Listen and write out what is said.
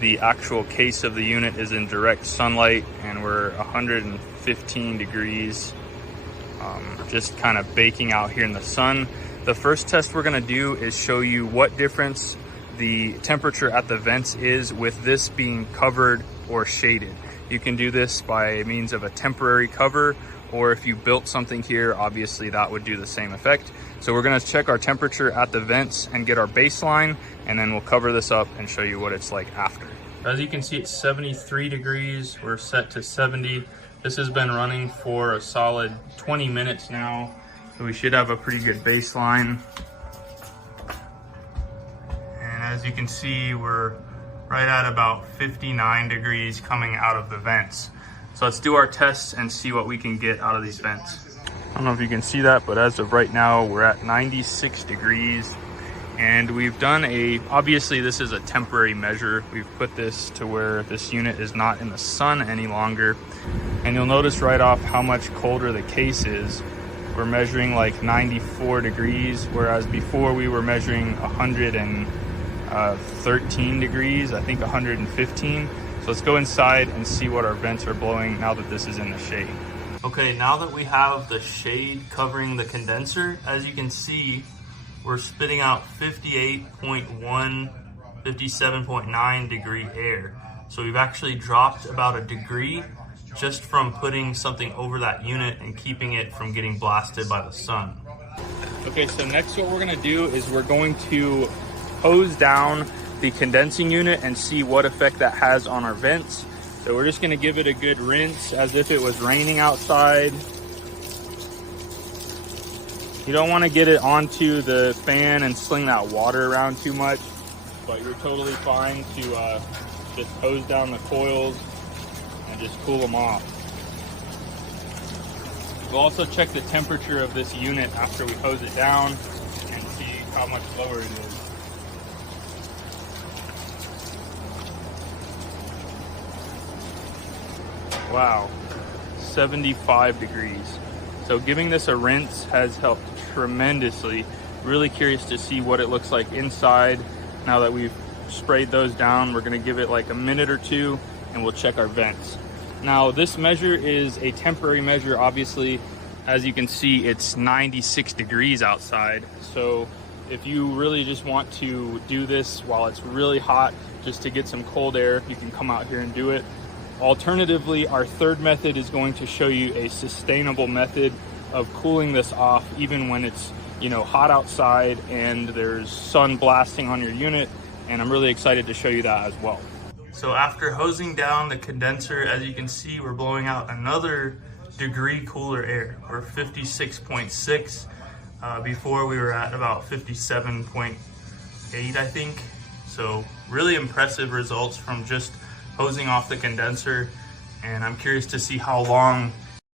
The actual case of the unit is in direct sunlight and we're 115 degrees, just kind of baking out here in the sun. The first test we're going to do is show you what difference the temperature at the vents is with this being covered or shaded. You can do this by means of a temporary cover, or if you built something here, obviously that would do the same effect. So we're going to check our temperature at the vents and get our baseline, and then we'll cover this up and show you what it's like after. As you can see, it's 73 degrees. We're set to 70. This has been running for a solid 20 minutes now, so we should have a pretty good baseline. And as you can see, we're right at about 59 degrees coming out of the vents. So let's do our tests and see what we can get out of these vents. I don't know if you can see that, but as of right now, we're at 96 degrees. And we've done obviously this is a temporary measure. We've put this to where this unit is not in the sun any longer. And you'll notice right off how much colder the case is. We're measuring like 94 degrees, whereas before we were measuring 113 degrees, I think 115. So let's go inside and see what our vents are blowing now that this is in the shade. Okay, now that we have the shade covering the condenser, as you can see, we're spitting out 58.1, 57.9 degree air. So we've actually dropped about a degree just from putting something over that unit and keeping it from getting blasted by the sun. Okay, so next what we're gonna do is we're going to hose down the condensing unit and see what effect that has on our vents. So we're just gonna give it a good rinse as if it was raining outside. You don't want to get it onto the fan and sling that water around too much, but you're totally fine to just hose down the coils and just cool them off. We'll also check the temperature of this unit after we hose it down and see how much lower it is. Wow, 75 degrees. So giving this a rinse has helped tremendously. Really curious to see what it looks like inside. Now that we've sprayed those down, we're gonna give it like a minute or two and we'll check our vents. Now this measure is a temporary measure. Obviously, as you can see, it's 96 degrees outside. So if you really just want to do this while it's really hot, just to get some cold air, you can come out here and do it. Alternatively, our third method is going to show you a sustainable method of cooling this off even when it's, hot outside and there's sun blasting on your unit, and I'm really excited to show you that as well. So after hosing down the condenser, as you can see, we're blowing out another degree cooler air. We're 56.6. Before we were at about 57.8, I think. So really impressive results from just hosing off the condenser, and I'm curious to see how long